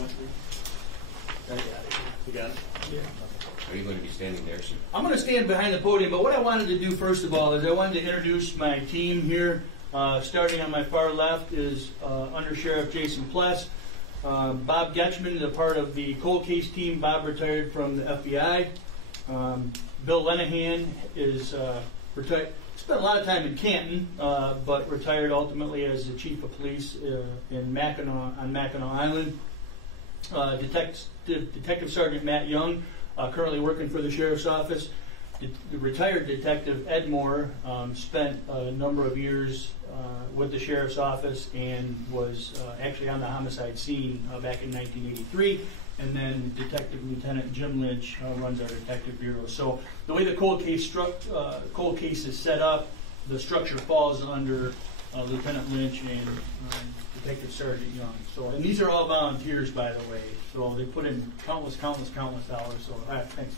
I got it. You got it? Yeah. Are you going to be standing there, sir? I'm going to stand behind the podium, but what I wanted to do first of all is I wanted to introduce my team here. Starting on my far left is Under Sheriff Jason Pless. Bob Getchman is a part of the cold case team. Bob retired from the FBI. Bill Lenahan is retired. Spent a lot of time in Canton, but retired ultimately as the chief of police in Mackinac Island. Detective Sergeant Matt Young, currently working for the Sheriff's Office. The retired Detective Ed Moore spent a number of years with the Sheriff's Office and was actually on the homicide scene back in 1983. And then Detective Lieutenant Jim Lynch runs our Detective Bureau. So the way the cold case is set up, the structure falls under Lieutenant Lynch and Detective Sergeant Young. So, and these are all volunteers, by the way. So they put in countless hours. So, all right, thanks,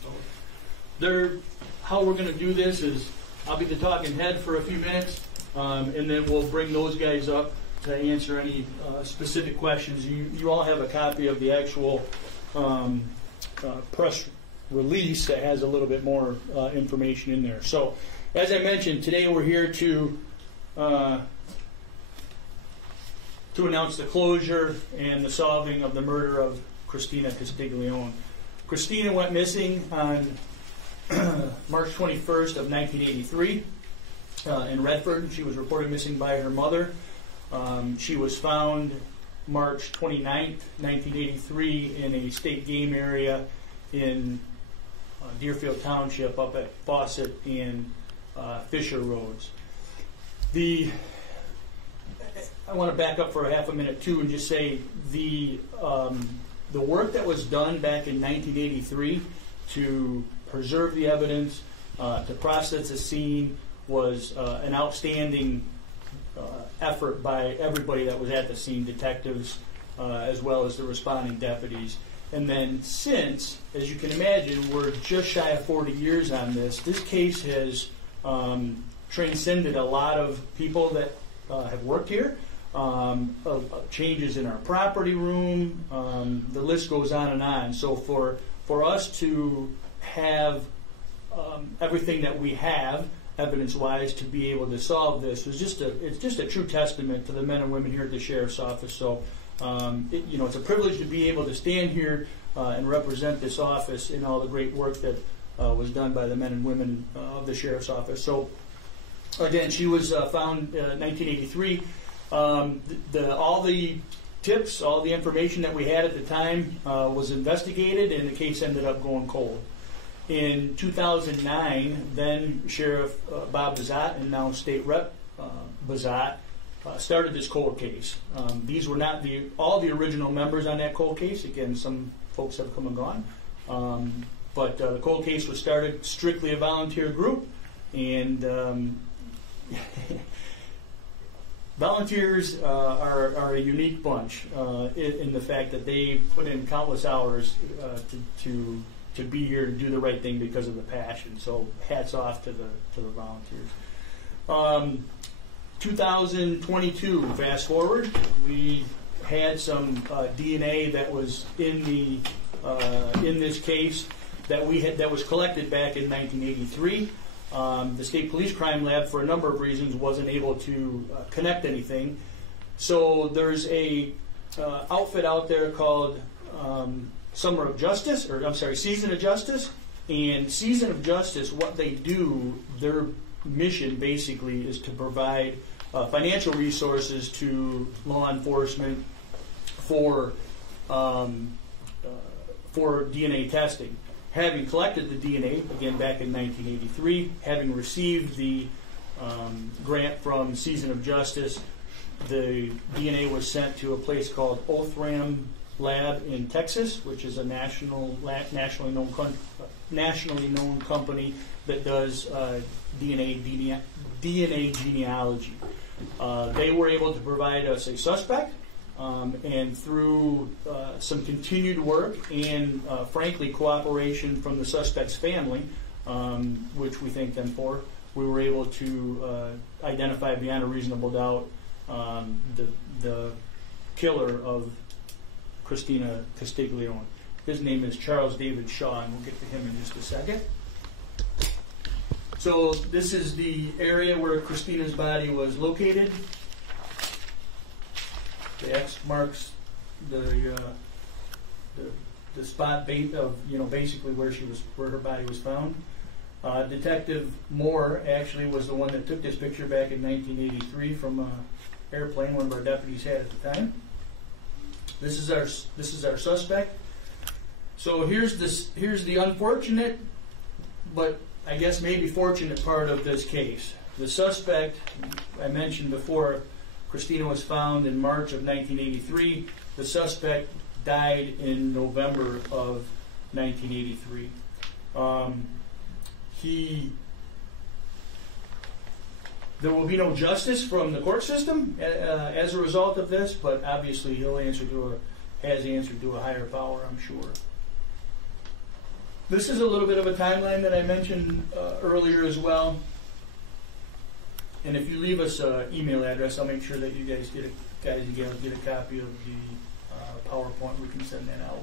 fellas. How we're going to do this is I'll be the talking head for a few minutes, and then we'll bring those guys up to answer any specific questions. You all have a copy of the actual press release that has a little bit more information in there. So, as I mentioned, today we're here to announce the closure and the solving of the murder of Christina Castiglione. Christina went missing on March 21st of 1983 in Redford. She was reported missing by her mother. She was found March 29th, 1983 in a state game area in Deerfield Township up at Fawcett and Fisher Roads. I want to back up for a half a minute too and just say the work that was done back in 1983 to preserve the evidence, to process the scene was an outstanding effort by everybody that was at the scene, detectives as well as the responding deputies. And then since, as you can imagine, we're just shy of 40 years on this, this case has transcended a lot of people that have worked here, changes in our property room, the list goes on and on. So for us to have everything that we have, evidence-wise, to be able to solve this it's just a true testament to the men and women here at the Sheriff's Office. So it's a privilege to be able to stand here and represent this office in all the great work that was done by the men and women of the Sheriff's Office. So again, she was found in 1983. All the tips, all the information that we had at the time was investigated, and the case ended up going cold. In 2009, then Sheriff Bob Bazat and now State Rep Bazat started this cold case. These were not all the original members on that cold case. Again, some folks have come and gone. But the cold case was started strictly a volunteer group, and volunteers are a unique bunch in the fact that they put in countless hours to be here to do the right thing because of the passion. So hats off to the volunteers. 2022, fast forward, we had some DNA that was in this case that was collected back in 1983. The State Police Crime Lab, for a number of reasons, wasn't able to connect anything. So there's a outfit out there called Season of Justice. And Season of Justice, what they do, their mission basically is to provide financial resources to law enforcement for DNA testing. Having collected the DNA, again back in 1983, having received the grant from Season of Justice, the DNA was sent to a place called Othram Lab in Texas, which is a nationally known company that does DNA genealogy. They were able to provide us a suspect, and through some continued work and, frankly, cooperation from the suspect's family, which we thank them for, we were able to identify beyond a reasonable doubt the killer of Christina Castiglione. His name is Charles David Shaw, and we'll get to him in just a second. So this is the area where Christina's body was located. The X marks the spot of basically where her body was found. Detective Moore actually was the one that took this picture back in 1983 from an airplane one of our deputies had at the time. This is our suspect. So here's the unfortunate, but I guess maybe fortunate part of this case. The suspect, I mentioned before, Christina was found in March of 1983. The suspect died in November of 1983. There will be no justice from the court system as a result of this, but obviously he'll has answered to a higher power, I'm sure. This is a little bit of a timeline that I mentioned earlier as well. And if you leave us an email address, I'll make sure that you guys get a copy of the PowerPoint. We can send that out.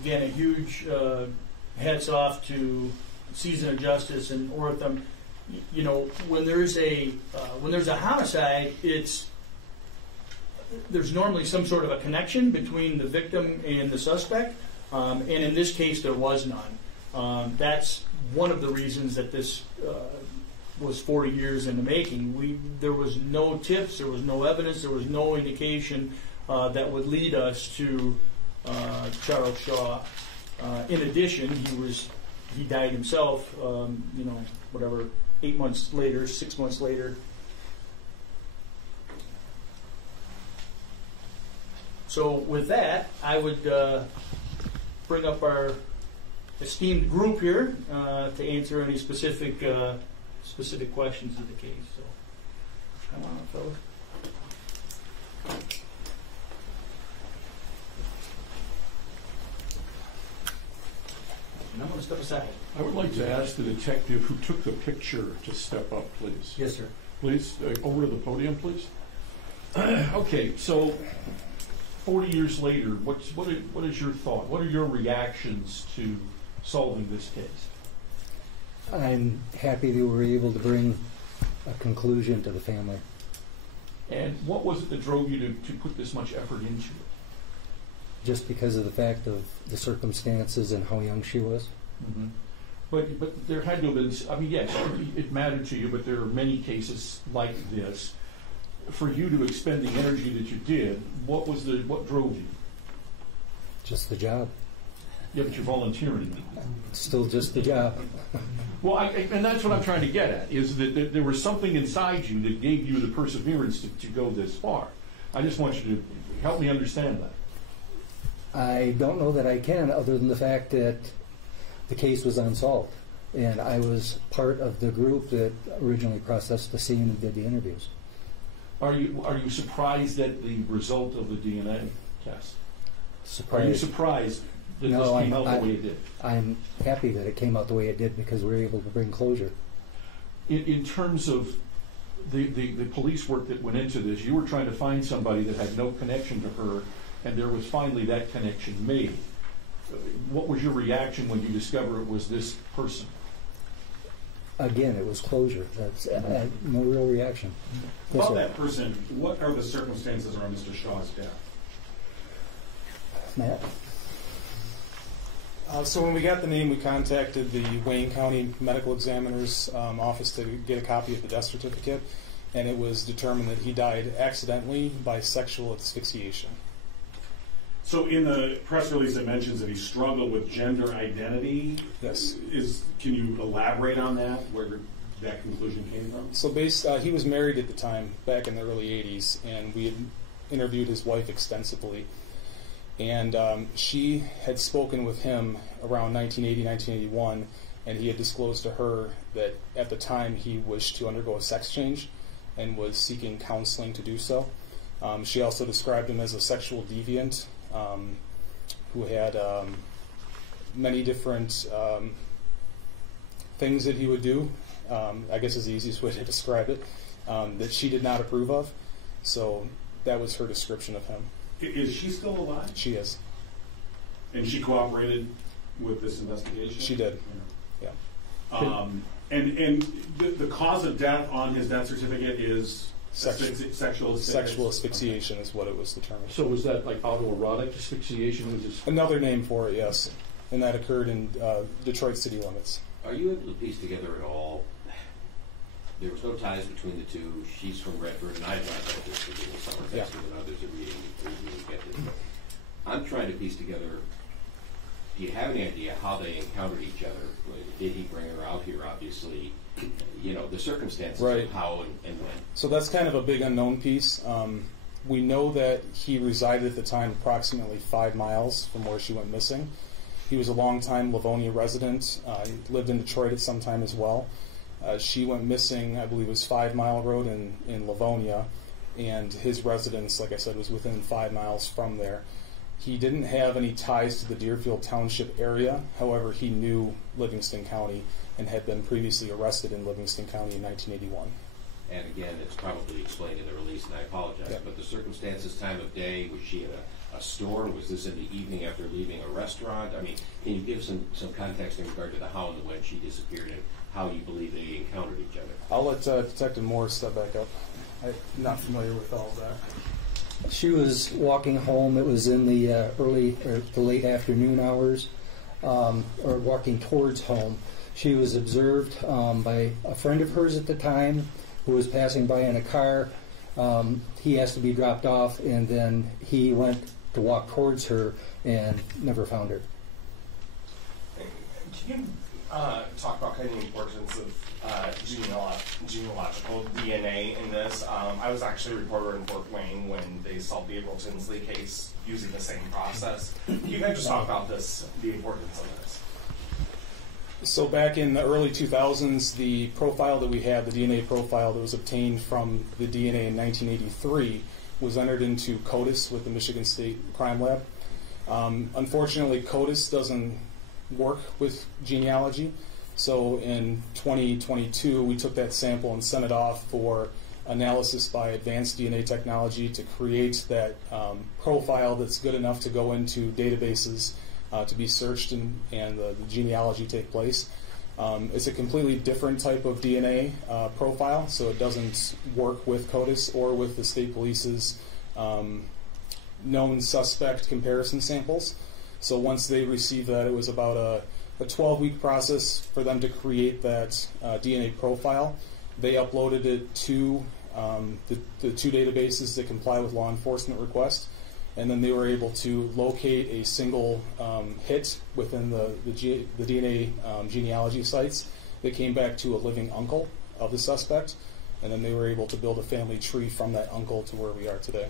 Again, a huge hats off to Season of Justice and Ortham. When there's a homicide, there's normally some sort of a connection between the victim and the suspect, and in this case there was none. That's one of the reasons that this was 40 years in the making. There was no tips, there was no evidence, there was no indication that would lead us to Charles Shaw. In addition, he died himself, 6 months later. So with that, I would bring up our esteemed group here to answer any specific questions of the case. So, come on, fellas. And I'm going to step aside. I would like to ask the detective who took the picture to step up, please. Yes, sir. Please, over to the podium, please. Okay, so 40 years later, what is your thought? What are your reactions to solving this case? I'm happy that we were able to bring a conclusion to the family. And what was it that drove you to put this much effort into it? Just because of the fact of the circumstances and how young she was. Mm-hmm. But there had to have been, yes, it mattered to you, but there are many cases like this. For you to expend the energy that you did, what drove you? Just the job. Yeah, but you're volunteering. Still just the job. Well, and that's what I'm trying to get at, is that there was something inside you that gave you the perseverance to go this far. I just want you to help me understand that. I don't know that I can, other than the fact that the case was unsolved. And I was part of the group that originally processed the scene and did the interviews. Are you surprised at the result of the DNA test? Surprised. Are you surprised that this came out the way it did? I'm happy that it came out the way it did because we were able to bring closure. In terms of the police work that went into this, you were trying to find somebody that had no connection to her, and there was finally that connection made. What was your reaction when you discovered it was this person? Again, it was closure. That's no real reaction. About that person, what are the circumstances around Mr. Shaw's death? Matt? So when we got the name, we contacted the Wayne County Medical Examiner's office to get a copy of the death certificate, and it was determined that he died accidentally by sexual asphyxiation. So in the press release it mentions that he struggled with gender identity. Yes. Can you elaborate on that, where that conclusion came from? So he was married at the time, back in the early 80s, and we had interviewed his wife extensively. And she had spoken with him around 1980, 1981, and he had disclosed to her that at the time he wished to undergo a sex change and was seeking counseling to do so. She also described him as a sexual deviant who had many different things that he would do, I guess is the easiest way to describe it, that she did not approve of. So that was her description of him. Is she still alive? She is. And she cooperated with this investigation? She did. Yeah. And the cause of death on his death certificate is Sexual asphyxiation is what it was determined. So was that like autoerotic asphyxiation? Was this Another name for it, yes. And that occurred in Detroit city limits. Are you able to piece together at all? There was no ties between the two. She's from Redford, and I've not read this because of summer testing and others are reading before we get this. I'm trying to piece together, do you have any idea how they encountered each other? Did he bring her out here, obviously? You know, the circumstances of how and when. So that's kind of a big unknown piece. We know that he resided at the time approximately 5 miles from where she went missing. He was a longtime Livonia resident. He lived in Detroit at some time as well. She went missing, I believe it was 5 Mile Road in Livonia, and his residence, like I said, was within 5 miles from there. He didn't have any ties to the Deerfield Township area. However, he knew Livingston County and had been previously arrested in Livingston County in 1981. And again, it's probably explained in the release, and I apologize, but the circumstances, time of day, was she at a store? Was this in the evening after leaving a restaurant? I mean, can you give some context in regard to the how and the when she disappeared and how you believe they encountered each other? I'll let Detective Moore step back up. I'm not familiar with all of that. She was walking home. It was in the the late afternoon hours, or walking towards home. She was observed by a friend of hers at the time who was passing by in a car. He asked to be dropped off, and then he went to walk towards her and never found her. Can you talk about kind of the importance of genealogical DNA in this? I was actually a reporter in Fort Wayne when they solved the April Tinsley case using the same process. Can you guys just talk about this, the importance of this? So back in the early 2000s, the profile that we had, the DNA profile that was obtained from the DNA in 1983, was entered into CODIS with the Michigan State Crime Lab. Unfortunately, CODIS doesn't work with genealogy. So in 2022, we took that sample and sent it off for analysis by advanced DNA technology to create that profile that's good enough to go into databases to be searched and the genealogy take place. It's a completely different type of DNA profile, so it doesn't work with CODIS or with the state police's known suspect comparison samples. So once they received that, it was about a 12-week process for them to create that DNA profile. They uploaded it to the two databases that comply with law enforcement requests, and then they were able to locate a single hit within the DNA genealogy sites that came back to a living uncle of the suspect, and then they were able to build a family tree from that uncle to where we are today.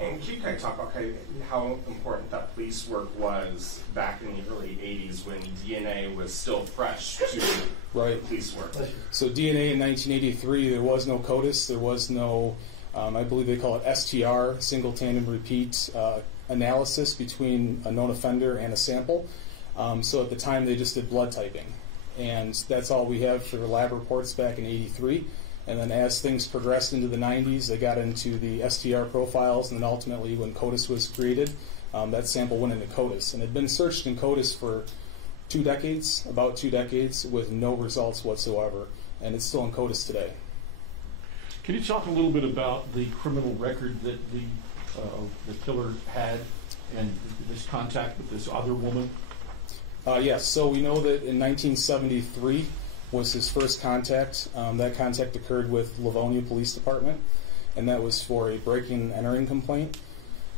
And can you kind of talk about kind of how important that police work was back in the early 80s when DNA was still fresh to police work? So DNA in 1983, there was no CODIS, there was no, I believe they call it STR, single tandem repeat analysis between a known offender and a sample. So at the time they just did blood typing. And that's all we have for lab reports back in 83. And then as things progressed into the 90s, they got into the STR profiles, and then ultimately when CODIS was created, that sample went into CODIS. And it had been searched in CODIS for about 2 decades, with no results whatsoever. And it's still in CODIS today. Can you talk a little bit about the criminal record that the killer had and this contact with this other woman? Yes, so we know that in 1973, was his first contact. That contact occurred with Livonia Police Department, and that was for a breaking and entering complaint.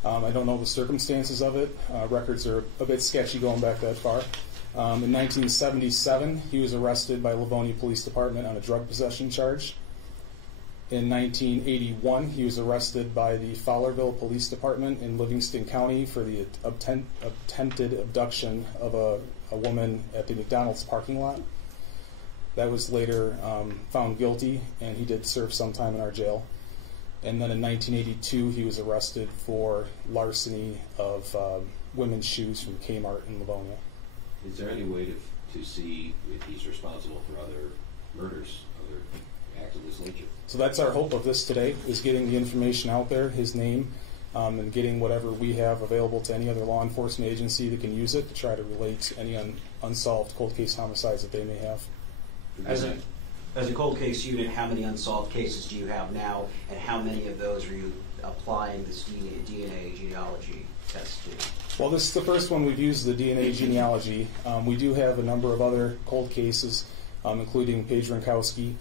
I don't know the circumstances of it. Records are a bit sketchy going back that far. In 1977, he was arrested by Livonia Police Department on a drug possession charge. In 1981, he was arrested by the Fowlerville Police Department in Livingston County for the attempted abduction of a woman at the McDonald's parking lot. That was later found guilty, and he did serve some time in our jail. And then in 1982, he was arrested for larceny of women's shoes from Kmart in Livonia. Is there any way to see if he's responsible for other murders, other act of this nature. So that's our hope of this today, is getting the information out there, his name, and getting whatever we have available to any other law enforcement agency that can use it to try to relate any unsolved cold case homicides that they may have. As a cold case unit, how many unsolved cases do you have now, and how many of those are you applying this DNA genealogy test to? Well, this is the first one we've used the DNA genealogy. We do have a number of other cold cases, including Paige Rinkowski.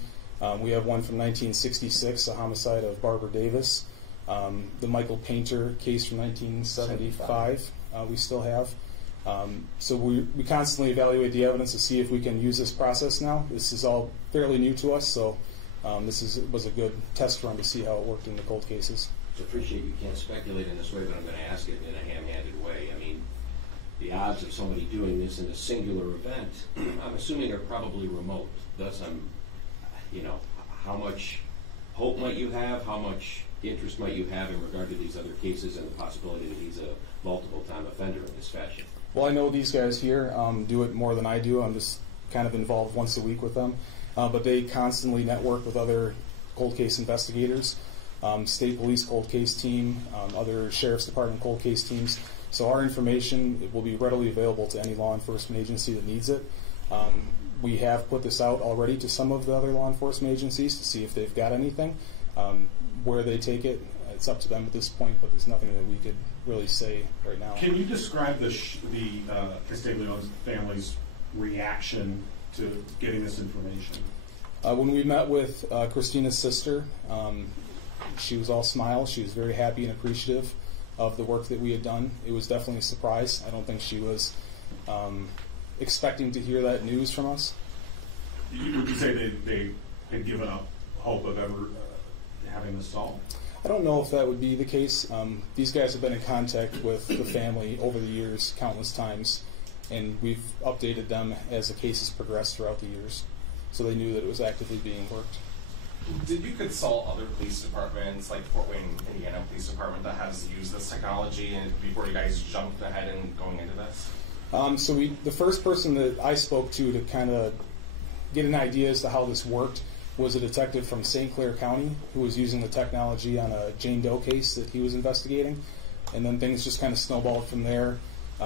We have one from 1966, a homicide of Barbara Davis. The Michael Painter case from 1975 we still have. So we constantly evaluate the evidence to see if we can use this process now. This is all fairly new to us, so was a good test run to see how it worked in the cold cases. I appreciate you can't speculate in this way, but I'm going to ask it in a ham-handed way. I mean, the odds of somebody doing this in a singular event, I'm assuming, are probably remote. Thus, how much hope might you have? How much interest might you have in regard to these other cases and the possibility that he's a multiple-time offender in this fashion? Well, I know these guys here do it more than I do. I'm just kind of involved once a week with them. But they constantly network with other cold case investigators, state police cold case team, other sheriff's department cold case teams. So our information will be readily available to any law enforcement agency that needs it. We have put this out already to some of the other law enforcement agencies to see if they've got anything. Where they take it, it's up to them at this point, but there's nothing that we could really say right now. Can you describe the Castiglione family's reaction to getting this information? When we met with Christina's sister, she was all smiles. She was very happy and appreciative of the work that we had done. It was definitely a surprise. I don't think she was expecting to hear that news from us. Would you say they had given up hope of ever having this solved? I don't know if that would be the case. These guys have been in contact with the family over the years countless times, and we've updated them as the cases progressed throughout the years, so they knew that it was actively being worked. Did you consult other police departments, like Fort Wayne, Indiana Police Department, that has used this technology, and before you guys jumped ahead and going into this? So the first person that I spoke to kind of get an idea as to how this worked was a detective from St. Clair County who was using the technology on a Jane Doe case that he was investigating. And then things just kind of snowballed from there.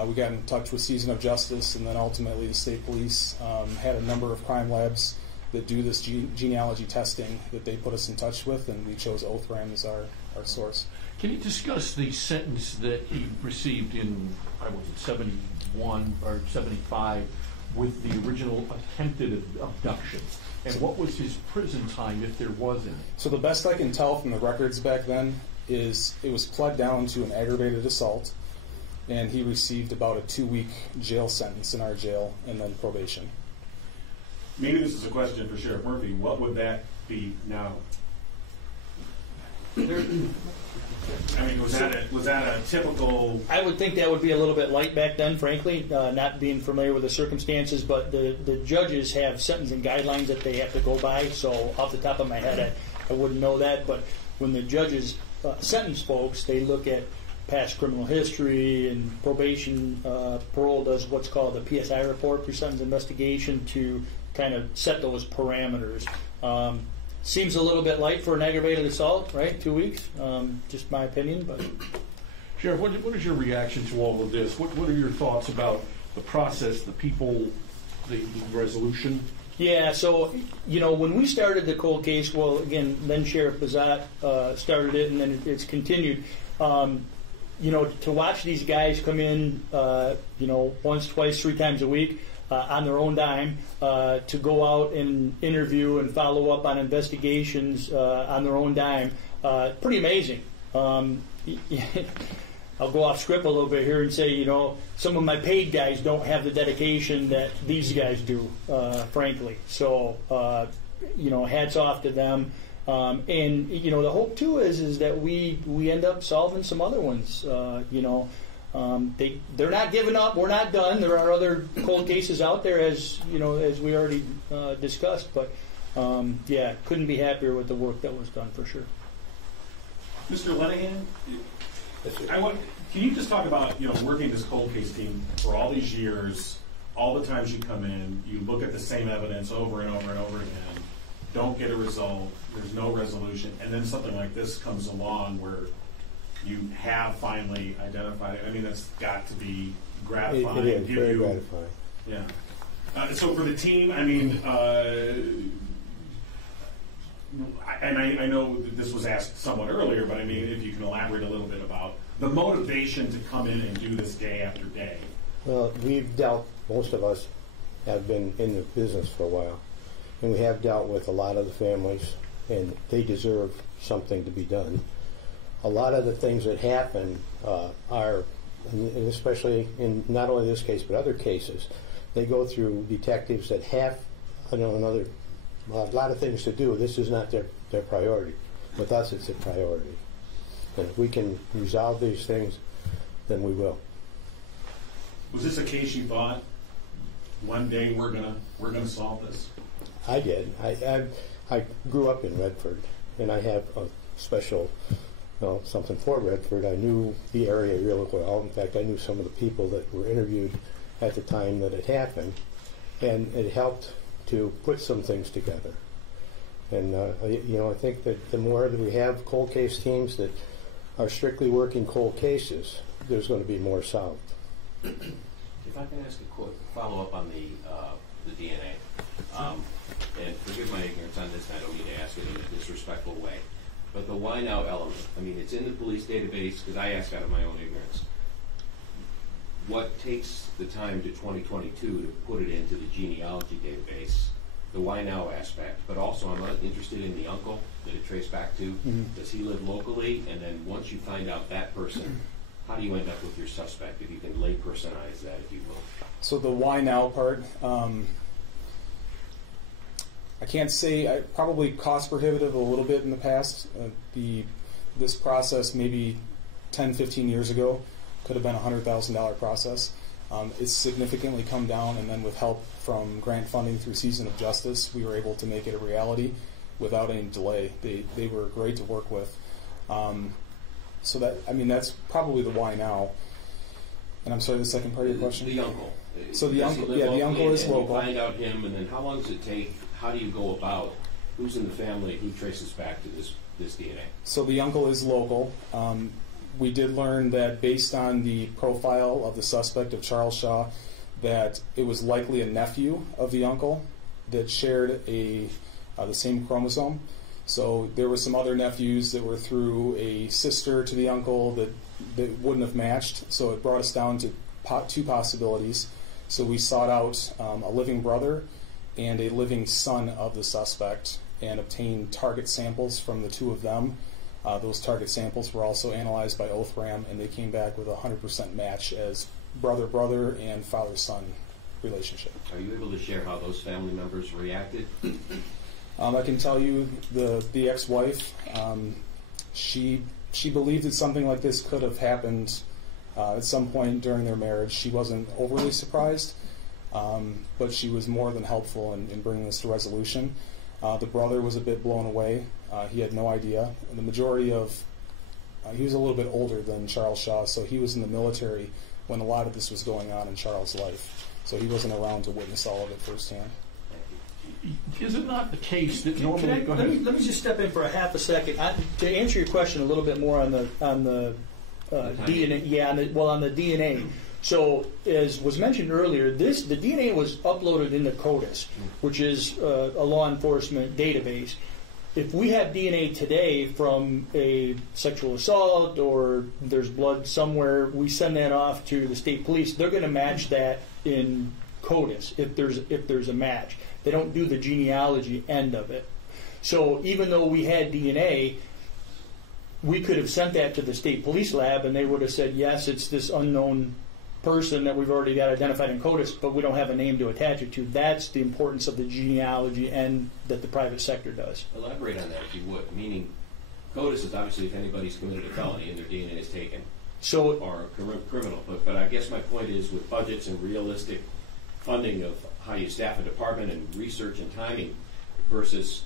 We got in touch with Season of Justice, and then ultimately the state police had a number of crime labs that do this genealogy testing that they put us in touch with, and we chose Oathram as our source. Can you discuss the sentence that he received in, 71 or 75 with the original attempted abduction? And what was his prison time, if there was any? So the best I can tell from the records back then is it was pled down to an aggravated assault, and he received about a 2-week jail sentence in our jail and then probation. Maybe this is a question for Sheriff Murphy. What would that be now? I mean, was that a typical? I would think that would be a little bit light back then, frankly, not being familiar with the circumstances. But the judges have sentencing guidelines that they have to go by. So off the top of my head, I wouldn't know that. But when the judges sentence folks, they look at past criminal history, and probation, parole does what's called the PSI report, pre-sentence investigation, to kind of set those parameters. Seems a little bit light for an aggravated assault, right? 2 weeks, just my opinion. But Sheriff, what is your reaction to all of this? What are your thoughts about the process, the people, the resolution? Yeah, so, when we started the cold case, well, again, then Sheriff Bazat started it, and then it's continued. To watch these guys come in, once, twice, 3 times a week, on their own dime, to go out and interview and follow up on investigations on their own dime. Pretty amazing. I'll go off script a little bit here and say, some of my paid guys don't have the dedication that these guys do, frankly. So, hats off to them. And the hope too is that we end up solving some other ones. They're not giving up. We're not done. There are other cold cases out there, as as we already discussed. But couldn't be happier with the work that was done for sure. Mr. Lenahan, can you just talk about working this cold case team for all these years, all the times you come in, you look at the same evidence over and over and over again. don't get a result, there's no resolution, and then something like this comes along where you have finally identified it. I mean, that's got to be gratifying. It is very gratifying. Yeah. So for the team, I mean, I know that this was asked somewhat earlier, but I mean, if you can elaborate a little bit about the motivation to come in and do this day after day. Well, most of us have been in the business for a while, and we have dealt with a lot of the families, and they deserve something to be done. A lot of the things that happen are, and especially in not only this case but other cases, they go through detectives that have, a lot of things to do. This is not their priority. With us, it's a priority. And if we can resolve these things, then we will. Was this a case you thought one day we're gonna solve this? I did. I grew up in Redford, and I have a special something for Redford. I knew the area really well. In fact, I knew some of the people that were interviewed at the time that it happened, and it helped to put some things together. And I think that the more that we have cold case teams that are strictly working cold cases, there's going to be more solved. If I can ask a quick follow-up on the DNA, and forgive my ignorance on this, I don't mean to ask it in a disrespectful way, but the why now element, I mean, it's in the police database, because I ask out of my own ignorance. What takes the time to 2022 to put it into the genealogy database, the why now aspect, but also I'm interested in the uncle that it traced back to. Mm-hmm. Does he live locally? And then once you find out that person, how do you end up with your suspect, if you can lay-personize that, if you will? So the why now part, I can't say, probably cost prohibitive a little bit in the past. This process maybe 10, 15 years ago could have been a $100,000 process. It's significantly come down, and then with help from grant funding through Season of Justice, we were able to make it a reality without any delay. They were great to work with. So that's probably the why now. And I'm sorry, the second part of your question? The uncle. So the uncle, the uncle is local. You find out him, and then how long does it take? How do you go about who's in the family, who traces back to this DNA? So the uncle is local. We did learn that based on the profile of the suspect of Charles Shaw, that it was likely a nephew of the uncle that shared the same chromosome. So there were some other nephews that were through a sister to the uncle that wouldn't have matched. So it brought us down to two possibilities. So we sought out a living brother and a living son of the suspect and obtained target samples from the two of them. Those target samples were also analyzed by Othram, and they came back with a 100% match as brother-brother and father-son relationship. Are you able to share how those family members reacted? I can tell you the ex-wife, she believed that something like this could have happened at some point during their marriage. She wasn't overly surprised, but she was more than helpful in bringing this to resolution. The brother was a bit blown away. He had no idea. And the majority of, he was a little bit older than Charles Shaw, so he was in the military when a lot of this was going on in Charles' life. So he wasn't around to witness all of it firsthand. Is it not the case that normally... Let me just step in for a half a second. To answer your question a little bit more on the DNA. Yeah, on the DNA. So, as was mentioned earlier, the DNA was uploaded into CODIS, which is a law enforcement database. If we have DNA today from a sexual assault or there's blood somewhere, we send that off to the state police. They're going to match that in CODIS if there's a match. They don't do the genealogy end of it. So even though we had DNA, we could have sent that to the state police lab and they would have said, yes, it's this unknown person that we've already got identified in CODIS, but we don't have a name to attach it to. That's the importance of the genealogy and that the private sector does. Elaborate on that if you would. Meaning, CODIS is obviously if anybody's committed a felony and their DNA is taken, or criminal. But I guess my point is with budgets and realistic funding of how you staff a department and research and timing versus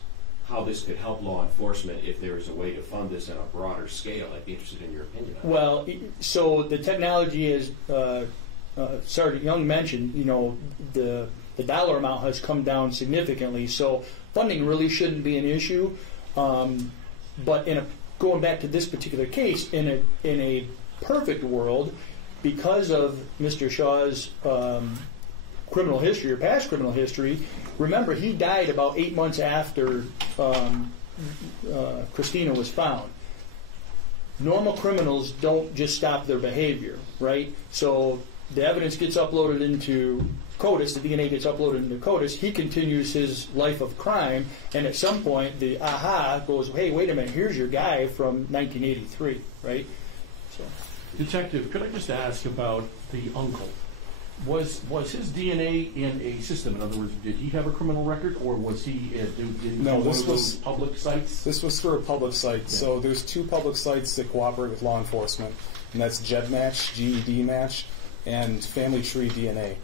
how this could help law enforcement if there is a way to fund this on a broader scale. I'd be interested in your opinion on that. Well, so the technology is, Sergeant Young mentioned, the the dollar amount has come down significantly. So funding really shouldn't be an issue. But going back to this particular case, in a perfect world, because of Mr. Shaw's criminal history or past criminal history, remember he died about 8 months after Christina was found. Normal criminals don't just stop their behavior, right? So the evidence gets uploaded into CODIS, the DNA gets uploaded into CODIS, he continues his life of crime, and at some point the aha goes, hey, wait a minute, here's your guy from 1983, right? So. Detective, could I just ask about the uncle? Was his DNA in a system? In other words, did he have a criminal record, or was he no, one this of was those public sites? This was through a public site. Yeah. So there's 2 public sites that cooperate with law enforcement, and that's GEDmatch, GED Match, and Family Tree DNA.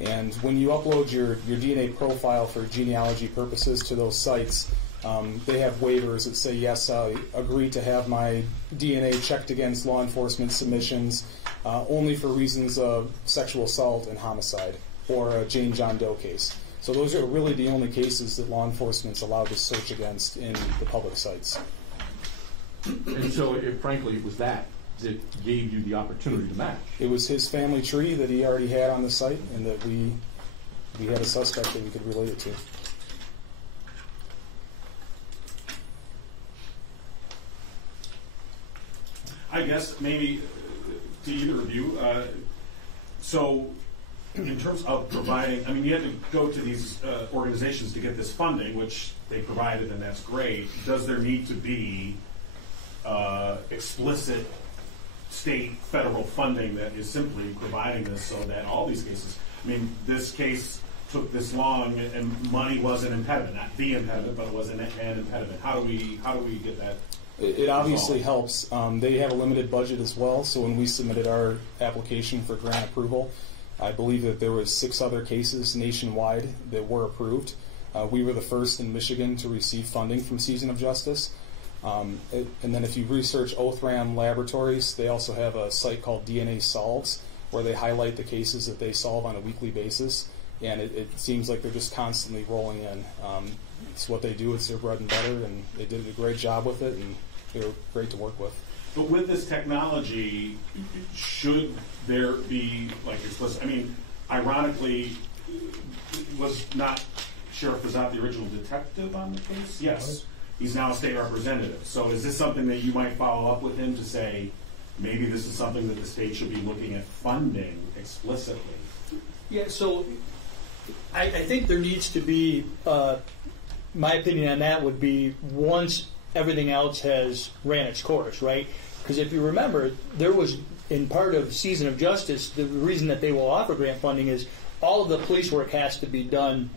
And when you upload your DNA profile for genealogy purposes to those sites, they have waivers that say, yes, I agree to have my DNA checked against law enforcement submissions only for reasons of sexual assault and homicide, or a Jane John Doe case. So those are really the only cases that law enforcement's allowed to search against in the public sites. And so, frankly, it was that gave you the opportunity to match. It was his family tree that he already had on the site, and that we had a suspect that we could relate it to. I guess maybe to either of you, so in terms of providing, I mean, you had to go to these organizations to get this funding, which they provided, and that's great. Does there need to be explicit state, federal funding that is simply providing this so that all these cases, I mean, this case took this long and money was an impediment, not the impediment, but it was an impediment. How do we get that? It obviously helps. They have a limited budget as well, so when we submitted our application for grant approval, I believe that there was 6 other cases nationwide that were approved. We were the first in Michigan to receive funding from Season of Justice. And then if you research Othram Laboratories, they also have a site called DNA Solves, where they highlight the cases that they solve on a weekly basis, and it seems like they're just constantly rolling in. It's what they do, it's their bread and butter, and they did a great job with it, and they were great to work with. But with this technology, should there be, like, explicit, I mean, ironically, was not Sheriff Bazat the original detective on the case? Yes. He's now a state representative. So is this something that you might follow up with him to say, maybe this is something that the state should be looking at funding explicitly? Yeah, so I think there needs to be, my opinion on that would be once everything else has ran its course, right? Because if you remember, there was, in part of Season of Justice, the reason that they will offer grant funding is all of the police work has to be done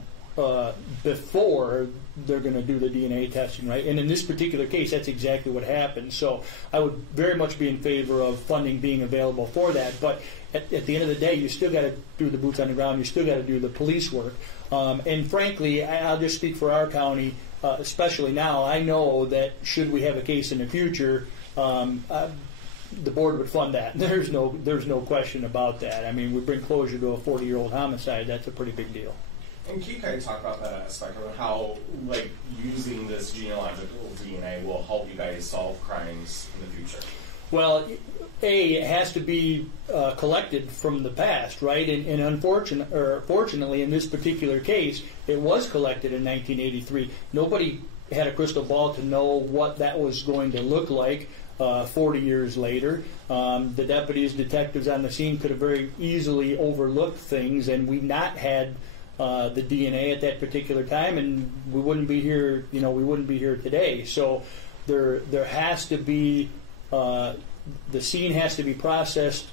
before they're going to do the DNA testing, right? And in this particular case, that's exactly what happened. So I would very much be in favor of funding being available for that. But at the end of the day, you still got to do the boots on the ground. You still got to do the police work. And frankly, I'll just speak for our county, especially now. I know that should we have a case in the future, the board would fund that. There's no question about that. I mean, we bring closure to a 40-year-old homicide. That's a pretty big deal. And can you kind of talk about that aspect of how, like, using this genealogical DNA will help you guys solve crimes in the future? Well, it has to be collected from the past, right? And fortunately, in this particular case, it was collected in 1983. Nobody had a crystal ball to know what that was going to look like 40 years later. The deputies, detectives on the scene could have very easily overlooked things, and we not had the DNA at that particular time, and we wouldn't be here. We wouldn't be here today. So there has to be the scene has to be processed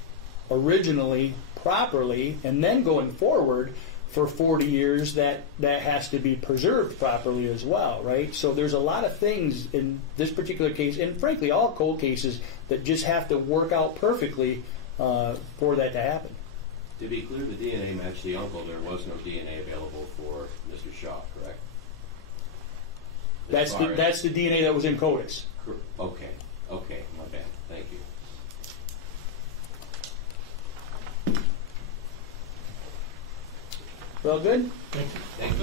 originally properly, and then going forward for 40 years that has to be preserved properly as well, right? So there's a lot of things in this particular case, and frankly all cold cases, that just have to work out perfectly for that to happen. To be clear, the DNA matched the uncle. There was no DNA available for Mr. Shaw, correct? That's the DNA that was in CODIS. Okay, my bad. Thank you. Well, good? Thank you.